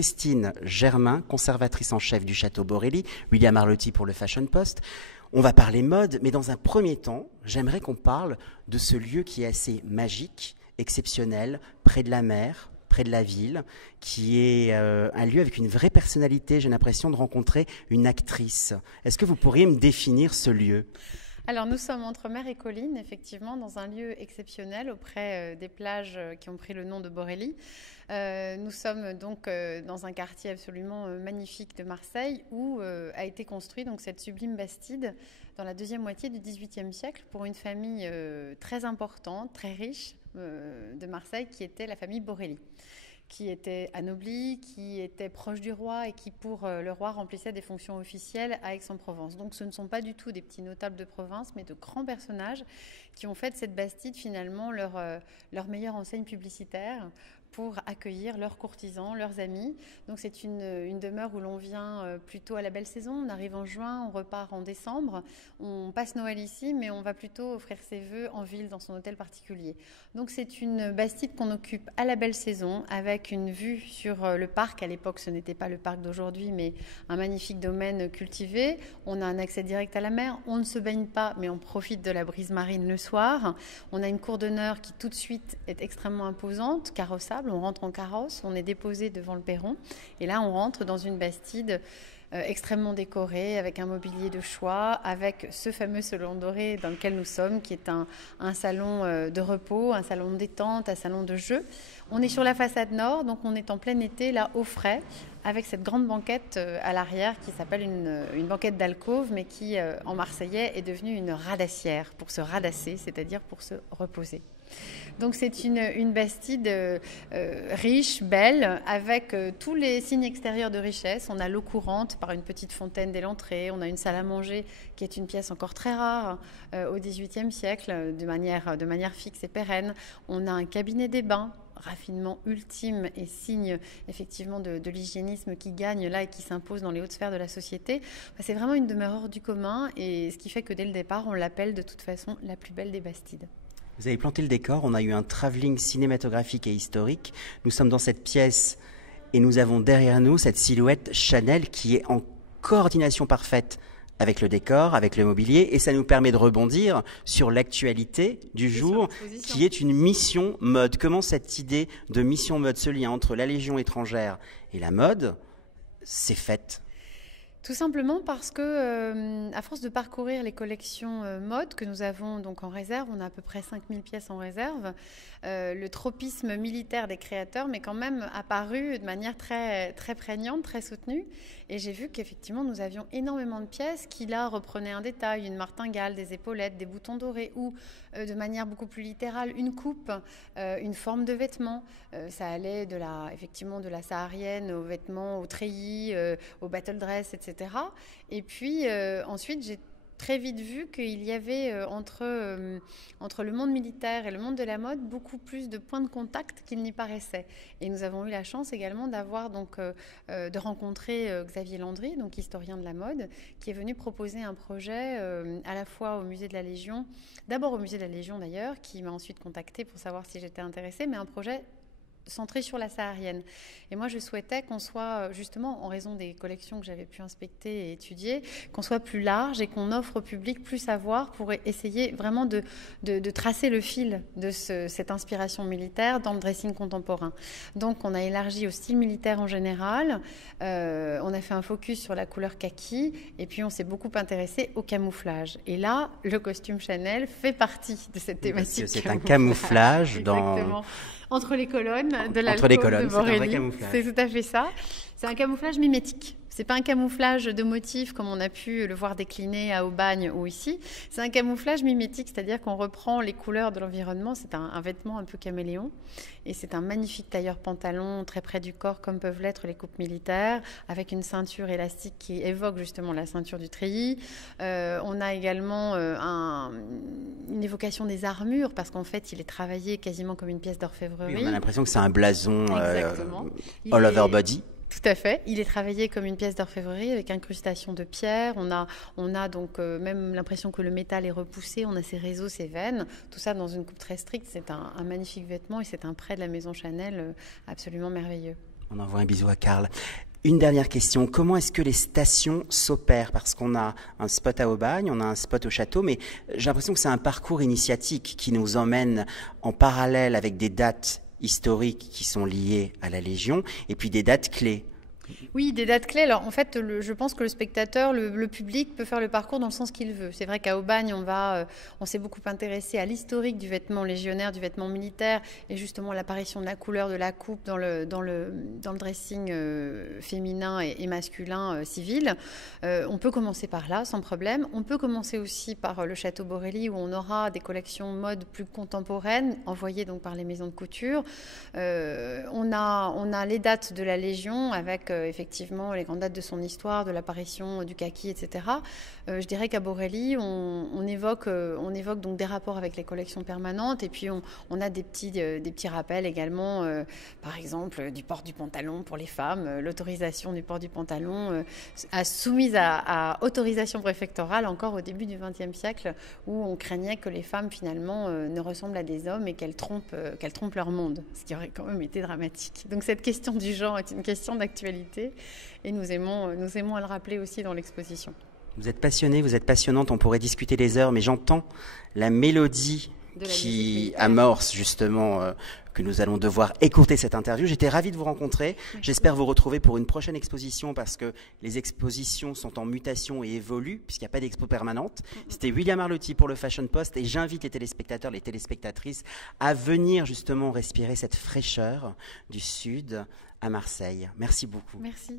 Christine Germain, conservatrice en chef du château Borelli, William Arlotti pour le Fashion Post. On va parler mode, mais dans un premier temps, j'aimerais qu'on parle de ce lieu qui est assez magique, exceptionnel, près de la mer, près de la ville, qui est un lieu avec une vraie personnalité. J'ai l'impression de rencontrer une actrice. Est-ce que vous pourriez me définir ce lieu ? Alors nous sommes entre mer et colline, effectivement, dans un lieu exceptionnel auprès des plages qui ont pris le nom de Borelli. Nous sommes donc dans un quartier absolument magnifique de Marseille où a été construite donc cette sublime bastide dans la deuxième moitié du XVIIIe siècle pour une famille très importante, très riche de Marseille qui était la famille Borelli, qui était anoblie, qui était proche du roi et qui, pour le roi, remplissait des fonctions officielles à Aix-en-Provence. Donc ce ne sont pas du tout des petits notables de province, mais de grands personnages qui ont fait de cette bastide finalement leur meilleure enseigne publicitaire pour accueillir leurs courtisans, leurs amis. Donc c'est une demeure où l'on vient plutôt à la belle saison. On arrive en juin, on repart en décembre. On passe Noël ici, mais on va plutôt offrir ses vœux en ville, dans son hôtel particulier. Donc c'est une bastide qu'on occupe à la belle saison, avec une vue sur le parc. À l'époque, ce n'était pas le parc d'aujourd'hui, mais un magnifique domaine cultivé. On a un accès direct à la mer. On ne se baigne pas, mais on profite de la brise marine le soir. On a une cour d'honneur qui tout de suite est extrêmement imposante, carrossable. On rentre en carrosse, on est déposé devant le perron. Et là, on rentre dans une bastide extrêmement décorée, avec un mobilier de choix, avec ce fameux salon doré dans lequel nous sommes, qui est un salon de repos, un salon de détente, un salon de jeu. On est sur la façade nord, donc on est en plein été, là, au frais, avec cette grande banquette à l'arrière qui s'appelle une banquette d'alcôve, mais qui, en marseillais, est devenue une radassière, pour se radasser, c'est-à-dire pour se reposer. Donc c'est une bastide riche, belle, avec tous les signes extérieurs de richesse. On a l'eau courante par une petite fontaine dès l'entrée. On a une salle à manger qui est une pièce encore très rare au XVIIIe siècle, de manière fixe et pérenne. On a un cabinet des bains, raffinement ultime et signe effectivement de l'hygiénisme qui gagne là et qui s'impose dans les hautes sphères de la société. C'est vraiment une demeure hors du commun, et ce qui fait que dès le départ, on l'appelle de toute façon la plus belle des bastides. Vous avez planté le décor, on a eu un travelling cinématographique et historique. Nous sommes dans cette pièce et nous avons derrière nous cette silhouette Chanel qui est en coordination parfaite avec le décor, avec le mobilier, et ça nous permet de rebondir sur l'actualité du jour, qui est une mission mode. Comment cette idée de mission mode, ce lien entre la Légion étrangère et la mode, s'est faite ? Tout simplement parce que, à force de parcourir les collections mode que nous avons donc en réserve, on a à peu près 5000 pièces en réserve, le tropisme militaire des créateurs m'est quand même apparu de manière très, très prégnante, très soutenue. Et j'ai vu qu'effectivement, nous avions énormément de pièces qui, là, reprenaient un détail, une martingale, des épaulettes, des boutons dorés, ou, de manière beaucoup plus littérale, une coupe, une forme de vêtement. Ça allait effectivement de la saharienne aux vêtements, aux treillis, aux battle dress, etc. Et puis ensuite, j'ai très vite vu qu'il y avait entre le monde militaire et le monde de la mode beaucoup plus de points de contact qu'il n'y paraissait. Et nous avons eu la chance également de rencontrer Xavier Landry, donc historien de la mode, qui est venu proposer un projet à la fois au musée de la Légion, d'abord au musée de la Légion d'ailleurs, qui m'a ensuite contactée pour savoir si j'étais intéressée, mais un projet centré sur la saharienne. Et moi, je souhaitais qu'on soit, justement, en raison des collections que j'avais pu inspecter et étudier, qu'on soit plus large et qu'on offre au public plus à voir pour essayer vraiment de tracer le fil de cette inspiration militaire dans le dressing contemporain. Donc, on a élargi au style militaire en général, on a fait un focus sur la couleur kaki, et puis on s'est beaucoup intéressé au camouflage. Et là, le costume Chanel fait partie de cette thématique. C'est un camouflage Exactement. Entre les colonnes de l'alcôve de Borelli. C'est un vrai camouflage. C'est tout à fait ça. C'est un camouflage mimétique. C'est pas un camouflage de motifs comme on a pu le voir décliner à Aubagne ou ici. C'est un camouflage mimétique, c'est-à-dire qu'on reprend les couleurs de l'environnement. C'est un vêtement un peu caméléon. Et c'est un magnifique tailleur pantalon très près du corps, comme peuvent l'être les coupes militaires, avec une ceinture élastique qui évoque justement la ceinture du treillis. On a également une évocation des armures, parce qu'en fait, il est travaillé quasiment comme une pièce d'orfèvrerie. Oui, on a l'impression que c'est un blason all over body. Tout à fait. Il est travaillé comme une pièce d'orfèvrerie avec incrustation de pierre. On a donc même l'impression que le métal est repoussé. On a ses réseaux, ses veines. Tout ça dans une coupe très stricte. C'est un magnifique vêtement et c'est un prêt de la maison Chanel absolument merveilleux. On envoie un bisou à Karl. Une dernière question, comment est-ce que les stations s'opèrent? Parce qu'on a un spot à Aubagne, on a un spot au château, mais j'ai l'impression que c'est un parcours initiatique qui nous emmène en parallèle avec des dates historiques qui sont liées à la Légion, et puis des dates clés. Oui, des dates clés. Alors, en fait, je pense que le spectateur, le public peut faire le parcours dans le sens qu'il veut. C'est vrai qu'à Aubagne, on s'est beaucoup intéressé à l'historique du vêtement légionnaire, du vêtement militaire, et justement l'apparition de la couleur de la coupe dans le dressing féminin et masculin civil. On peut commencer par là, sans problème. On peut commencer aussi par le château Borelli, où on aura des collections mode plus contemporaines, envoyées donc par les maisons de couture. On a les dates de la Légion avec effectivement les grandes dates de son histoire, de l'apparition du kaki, etc. Je dirais qu'à Borelli, on évoque donc des rapports avec les collections permanentes, et puis on a des petits rappels également, par exemple du port du pantalon pour les femmes, l'autorisation du port du pantalon soumise à autorisation préfectorale encore au début du XXe siècle, où on craignait que les femmes finalement ne ressemblent à des hommes et qu'elles trompent leur monde, ce qui aurait quand même été dramatique. Donc cette question du genre est une question d'actualité, et nous aimons à le rappeler aussi dans l'exposition. Vous êtes passionnée, vous êtes passionnante, on pourrait discuter des heures, mais j'entends la mélodie qui amorce justement que nous allons devoir écourter cette interview. J'étais ravie de vous rencontrer. J'espère vous retrouver pour une prochaine exposition, parce que les expositions sont en mutation et évoluent puisqu'il n'y a pas d'expo permanente. C'était William Arlotti pour le Fashion Post, et j'invite les téléspectateurs, les téléspectatrices à venir justement respirer cette fraîcheur du Sud à Marseille. Merci beaucoup. Merci.